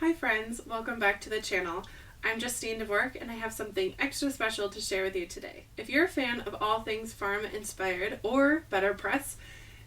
Hi friends, welcome back to the channel. I'm Justine and I have something extra special to share with you today. If you're a fan of all things farm inspired or BetterPress,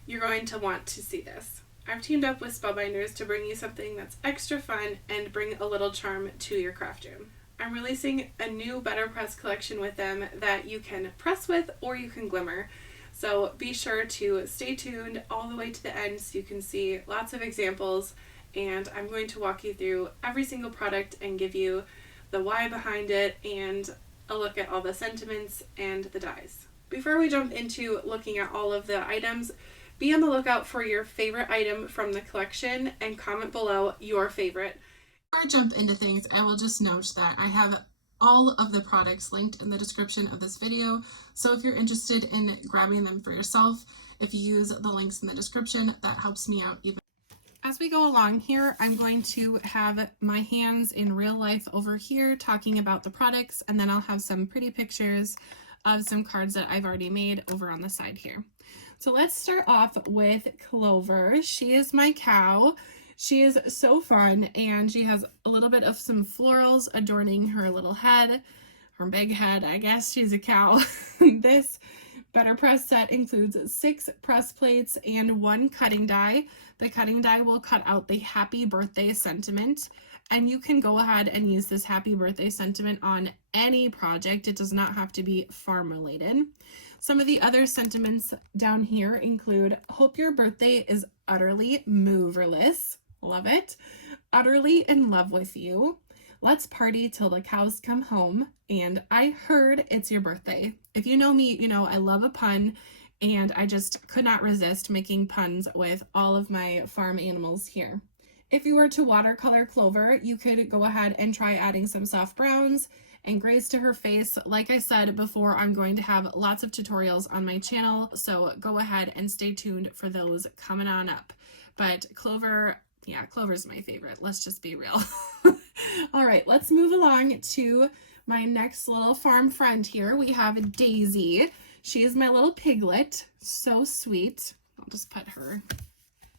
you're going to want to see this. I've teamed up with Spellbinders to bring you something that's extra fun and bring a little charm to your craft room. I'm releasing a new BetterPress collection with them that you can press with or you can glimmer. So be sure to stay tuned all the way to the end so you can see lots of examples, and I'm going to walk you through every single product and give you the why behind it and a look at all the sentiments and the dyes. Before we jump into looking at all of the items, be on the lookout for your favorite item from the collection and comment below your favorite. Before I jump into things, I will just note that I have all of the products linked in the description of this video, so if you're interested in grabbing them for yourself, if you use the links in the description, that helps me out even. As we go along here, I'm going to have my hands in real life over here talking about the products, and then I'll have some pretty pictures of some cards that I've already made over on the side here. So let's start off with Clover. She is my cow. She is so fun, and she has a little bit of some florals adorning her little head, her big head. I guess she's a cow. This BetterPress set includes 6 press plates and 1 cutting die. The cutting die will cut out the happy birthday sentiment, and you can go ahead and use this happy birthday sentiment on any project. It does not have to be farm related. Some of the other sentiments down here include hope your birthday is utterly moverless. Love it. Utterly in love with you. Let's party till the cows come home. And I heard it's your birthday. If you know me, you know I love a pun, and I just could not resist making puns with all of my farm animals here. If you were to watercolor Clover, you could go ahead and try adding some soft browns and grays to her face. Like I said before, I'm going to have lots of tutorials on my channel, so go ahead and stay tuned for those coming on up. But Clover, yeah, Clover's my favorite. Let's just be real. All right, let's move along to my next little farm friend here. We have Daisy. She is my little piglet. So sweet. I'll just put her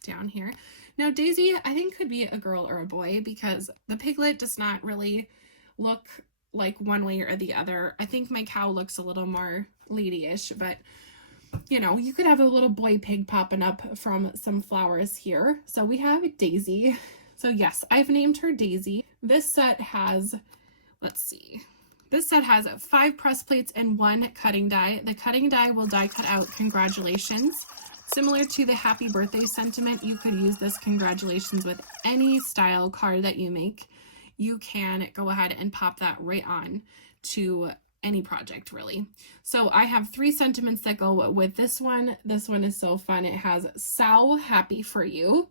down here. Now, Daisy, I think, could be a girl or a boy because the piglet does not really look like one way or the other. I think my cow looks a little more ladyish, but you know, you could have a little boy pig popping up from some flowers here. So we have Daisy. So yes, I've named her Daisy. This set has, let's see, this set has 5 press plates and 1 cutting die. The cutting die will die cut out congratulations. Similar to the happy birthday sentiment, you could use this congratulations with any style card that you make. You can go ahead and pop that right on to any project, really. So I have 3 sentiments that go with this one. This one is so fun. It has "So happy for you,"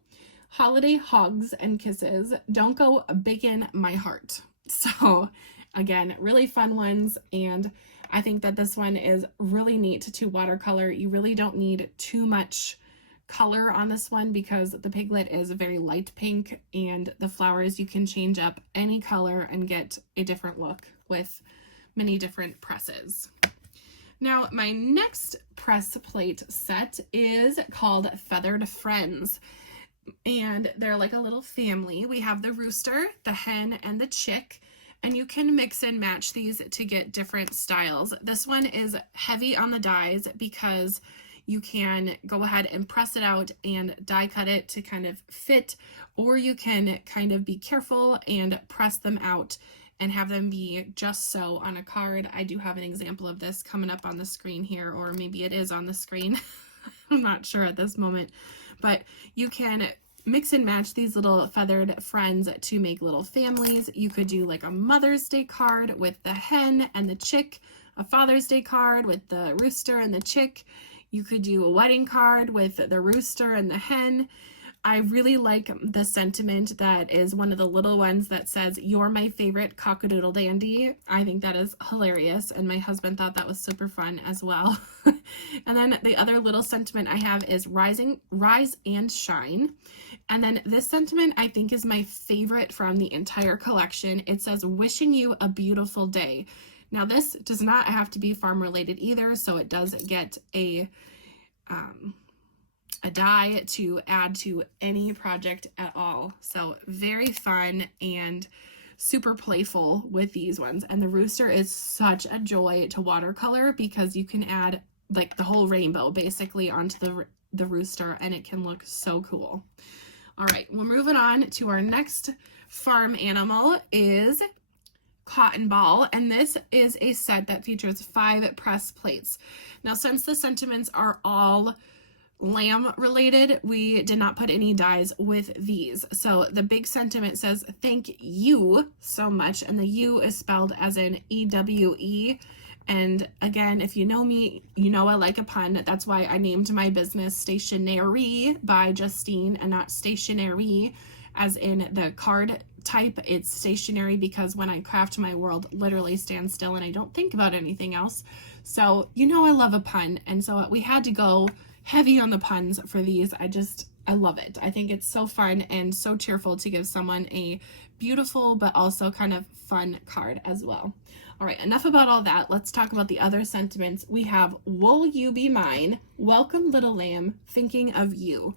"holiday hugs and kisses," "don't go bacon my heart." So again, really fun ones, and I think that this one is really neat to watercolor. You really don't need too much color on this one because the piglet is very light pink, and the flowers you can change up any color and get a different look with many different presses. Now, my next press plate set is called Feathered Friends, and they're like a little family. We have the rooster, the hen, and the chick, and you can mix and match these to get different styles. This one is heavy on the dies because you can go ahead and press it out and die cut it to kind of fit, or you can kind of be careful and press them out and have them be just so on a card. I do have an example of this coming up on the screen here, or maybe it is on the screen. I'm not sure at this moment, but you can mix and match these little feathered friends to make little families. You could do like a Mother's Day card with the hen and the chick, a Father's Day card with the rooster and the chick. You could do a wedding card with the rooster and the hen. I really like the sentiment that is one of the little ones that says, "You're my favorite cockadoodle dandy." I think that is hilarious, and my husband thought that was super fun as well. And then the other little sentiment I have is rise and shine. And then this sentiment I think is my favorite from the entire collection. It says, "Wishing you a beautiful day." Now, this does not have to be farm related either, so it does get a a die to add to any project at all. So very fun and super playful with these ones. And the rooster is such a joy to watercolor because you can add like the whole rainbow basically onto the rooster, and it can look so cool. All right, we're moving on to our next farm animal is Cotton Ball, and this is a set that features 5 press plates. Now, since the sentiments are all lamb related, we did not put any dies with these. So the big sentiment says, "Thank you so much," and the U is spelled as in EWE. And again, if you know me, you know I like a pun. That's why I named my business Stationery by Justine and not stationery as in the card type. It's stationary because when I craft, my world literally stands still and I don't think about anything else. So you know I love a pun, and so we had to go heavy on the puns for these. I love it. I think it's so fun and so cheerful to give someone a beautiful but also kind of fun card as well. All right, enough about all that. Let's talk about the other sentiments. We have "Will You Be Mine? Welcome Little Lamb, Thinking of You."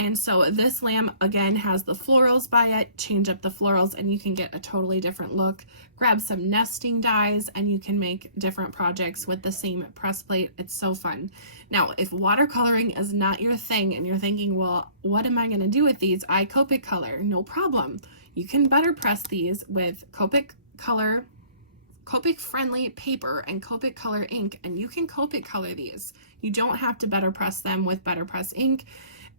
And so this lamb, again, has the florals by it. Change up the florals and you can get a totally different look. Grab some nesting dies and you can make different projects with the same press plate. It's so fun. Now, if watercoloring is not your thing and you're thinking, well, what am I going to do with these? I Copic color. No problem. You can BetterPress these with Copic color, Copic friendly paper, and Copic color ink, and you can Copic color these. You don't have to BetterPress them with BetterPress ink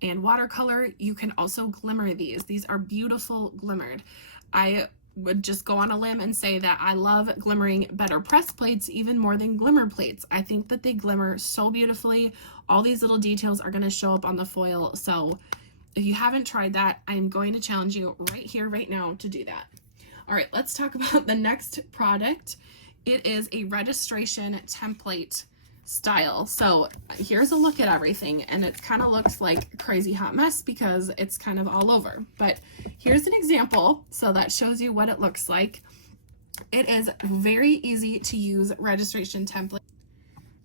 and watercolor. You can also glimmer these. These are beautiful glimmered. I would just go on a limb and say that I love glimmering BetterPress plates even more than glimmer plates. I think that they glimmer so beautifully. All these little details are going to show up on the foil. So if you haven't tried that, I'm going to challenge you right here, right now to do that. All right, let's talk about the next product. It is a registration template style. So here's a look at everything, and it kind of looks like a crazy hot mess because it's kind of all over. But here's an example, so that shows you what it looks like. It is very easy to use registration template.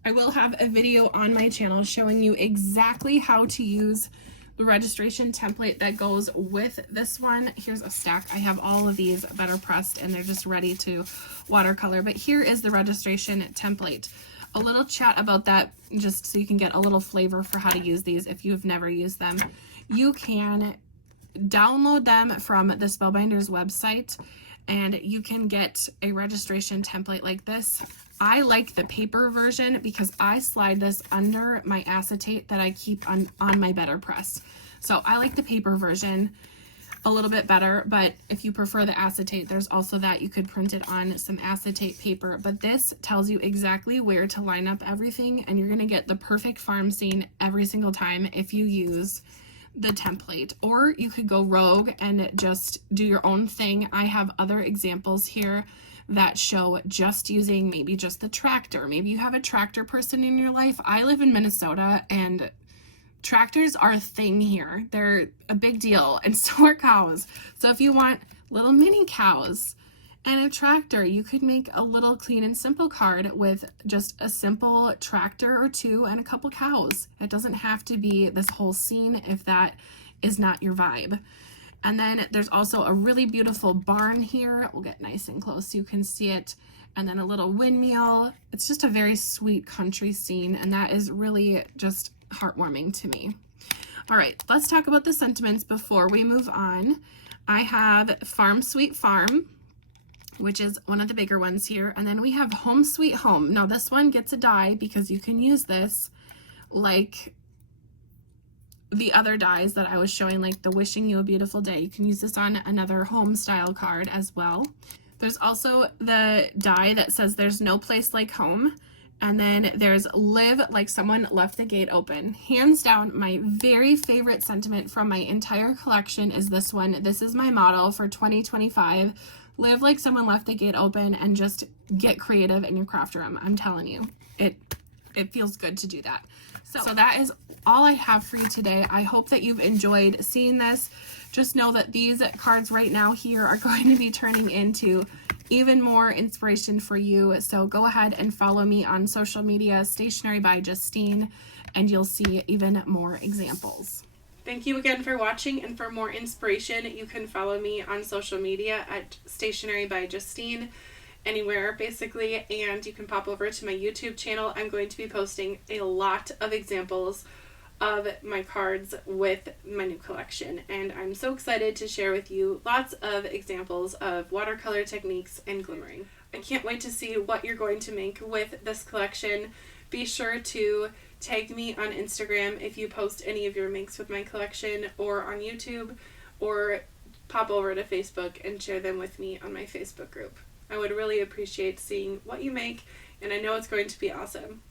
I will have a video on my channel showing you exactly how to use the registration template that goes with this one. Here's a stack. I have all of these BetterPressed and they're just ready to watercolor. But here is the registration template. A little chat about that just so you can get a little flavor for how to use these if you've never used them. You can download them from the Spellbinders website and you can get a registration template like this. I like the paper version because I slide this under my acetate that I keep on my BetterPress. So I like the paper version a little bit better, but if you prefer the acetate, there's also that. You could print it on some acetate paper, but this tells you exactly where to line up everything, and you're gonna get the perfect farm scene every single time if you use the template. Or you could go rogue and just do your own thing. I have other examples here that show just using maybe just the tractor. Maybe you have a tractor person in your life. I live in Minnesota and tractors are a thing here. They're a big deal, and so are cows. So if you want little mini cows and a tractor, you could make a little clean and simple card with just a simple tractor or two and a couple cows. It doesn't have to be this whole scene if that is not your vibe. And then there's also a really beautiful barn here. We'll get nice and close so you can see it. And then a little windmill. It's just a very sweet country scene, and that is really just heartwarming to me. All right, let's talk about the sentiments before we move on. I have Farm Sweet Farm, which is one of the bigger ones here. And then we have Home Sweet Home. Now this one gets a die because you can use this like the other dies that I was showing, like the Wishing You a Beautiful Day. You can use this on another home style card as well. There's also the die that says There's No Place Like Home. And then there's Live Like Someone Left the Gate Open. Hands down, my very favorite sentiment from my entire collection is this one. This is my motto for 2025. Live like someone left the gate open and just get creative in your craft room. I'm telling you, it feels good to do that. So that is all I have for you today. I hope that you've enjoyed seeing this. Just know that these cards right now here are going to be turning into even more inspiration for you. So go ahead and follow me on social media, Stationery by Justine, and you'll see even more examples. Thank you again for watching, and for more inspiration, you can follow me on social media at Stationery by Justine, anywhere basically, and you can pop over to my YouTube channel. I'm going to be posting a lot of examples of my cards with my new collection, and I'm so excited to share with you lots of examples of watercolor techniques and glimmering. I can't wait to see what you're going to make with this collection. Be sure to tag me on Instagram if you post any of your makes with my collection, or on YouTube, or pop over to Facebook and share them with me on my Facebook group. I would really appreciate seeing what you make, and I know it's going to be awesome.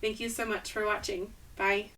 Thank you so much for watching. Bye.